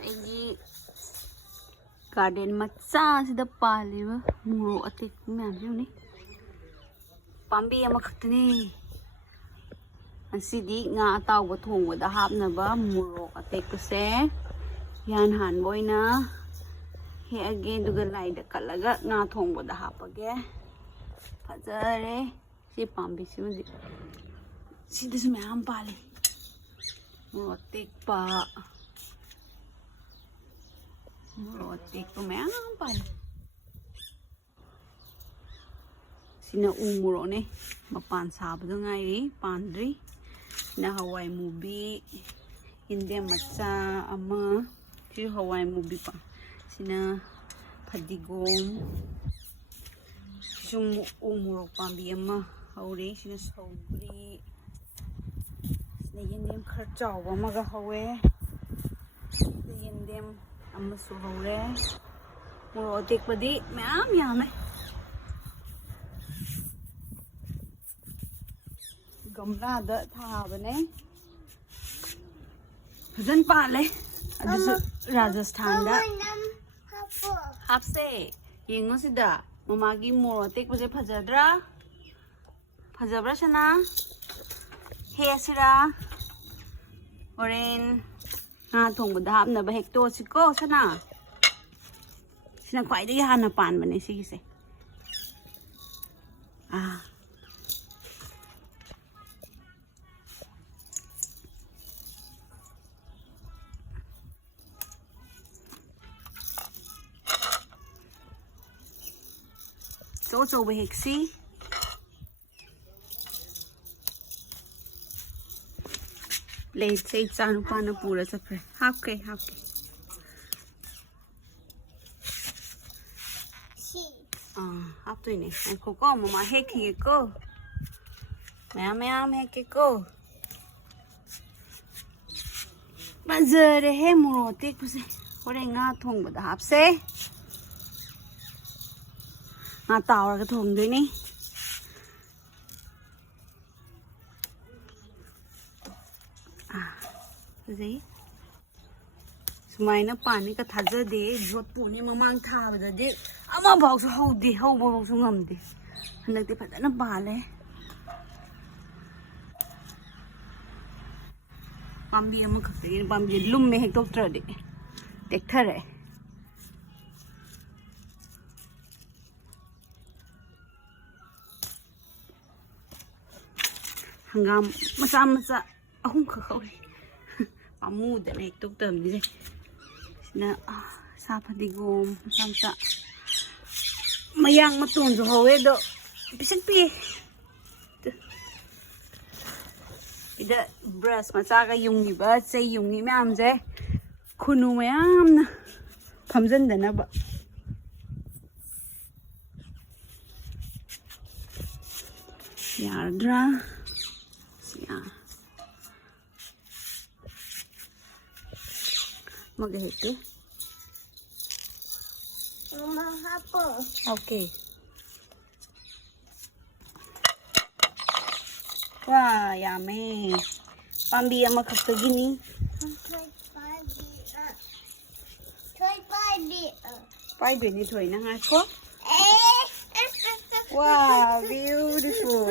ꯑꯩꯒꯤ ꯒꯥꯔꯗꯦꯟ ꯃꯆꯥꯁꯤꯗ ꯄꯥꯜꯂꯤꯕ ꯃꯣꯔꯣꯛ ꯑꯇꯦꯛꯄ ꯃꯌꯥꯝꯁꯤ ꯌꯦꯡꯉꯨꯅꯦ ꯄꯥꯝꯕꯤ ꯑꯃꯈꯛꯇꯅꯤ ꯉꯁꯤꯗꯤ ꯉꯥ ꯑꯇꯥꯎꯕ ꯊꯣꯡꯕꯗ ꯍꯥꯞꯅꯕ ꯃꯣꯔꯣꯛ ꯑꯇꯦꯛꯄꯁꯦ ꯏꯍꯥꯟ ꯍꯥꯟꯕ ꯑꯣꯏꯅ ꯍꯦꯛꯑꯒꯦ ꯑꯗꯨꯒ ꯂꯥꯏꯗ ꯀꯠꯂꯒ ꯉꯥ ꯊꯣꯡꯕꯗ ꯍꯥꯞꯄꯒꯦ ꯐꯖꯔꯦ ꯁꯤ ꯄꯥꯝꯕꯤꯁꯤꯃꯗꯤ ꯁꯤꯗꯁꯨ ꯃꯌꯥꯝ ꯄꯥꯜꯂꯤ ꯃꯣꯔꯣꯛ ꯑꯇꯦꯛꯄ ꯃꯌꯥꯝ ꯄꯥꯜꯂꯤ sina umurone mapan sabdo ngairi pandri sina hawai mubi inde macha ama si hawai mubi pa sina phadigom sum umurok pambi ama haure sina saugri sina yendem khar chawba maga hawe yendem ama su haure muro tekpadi myam yame gamla thaaबने फजन पाले राजस्थान हापसे येंगो सिदा ममागी मोरो टेकपसे फजद्रा फजब्रा सना हेसिरा Oren ना थोंबदा हापनबा hecto सिको Sana Cina ख्वाइदगी Hana पानबने सिगिसे so heksi plate se chanu pana pura chapre hapke hap to ne ko ko mama heki ko mayam heki ko bazare he murote kuse ore nga thongbada hapse ngà tàu là cái thùng đấy nè cái gì sumai nó pani cái thắt giờ đấy ruột bùn mà mang thà bây giờ đấy ama bảo số hậu bảo số ngầm đi hắn đang tiếp phải nó bà lấy bambi mà khắc đấy bambi lum mấy hectare trời đấy đẹp thật đấy hangam macha ahum khawri amu da ne tok tam ni na sa phadigom macha mayang matun jo howe do pisak pi ida brush macha ga yungi ba chei yungi myam je khunu mayam na phamjan dana ba yardra magahiti mama hapo okay wah yummy pambi ama khakta gini pai bi ni thoi na ngai ko wow beautiful